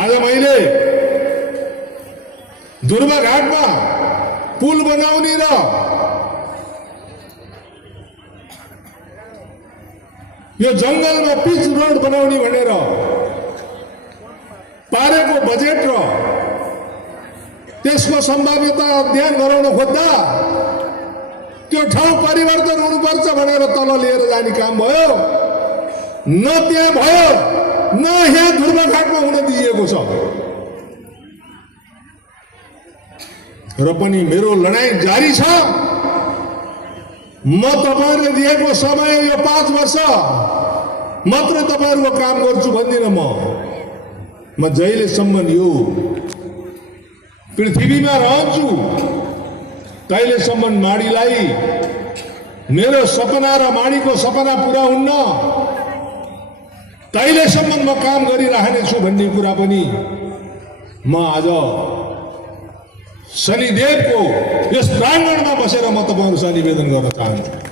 आज मैले ध्रुव घाटमा पुल बनाउने र यो जंगलमा पिच रोड बनाउने भनेर पारेको बजेट र त्यसको सम्भाव्यता अध्ययन गराउन खोज्दा त्यो ठाउँ परिवर्तन हुनुपर्छ भनेर तल लिएर जाने काम भयो। न त्यहाँ भयो न यहाँ ध्रुवघाटमा हुन दिइएको छ। र पनि मेरो लडाईँ जारी छ। म तपाईहरुले दिएको समय यो 5 वर्ष मात्र तपाईहरुको काम गर्छु भन्दिन। म जहिलेसम्म यो पृथ्वीमा रहन्छु तहिलेसम्म माडीलाई मेरो सपना र माडीको सपना पूरा हुन्न तहिलेसम्म म काम गरिरहने छु भन्ने कुरा पनि म आज शनिदेवको यस प्राङ्गणमा बसेर म तपाईहरुसँग निवेदन गर्न चाहन्छु।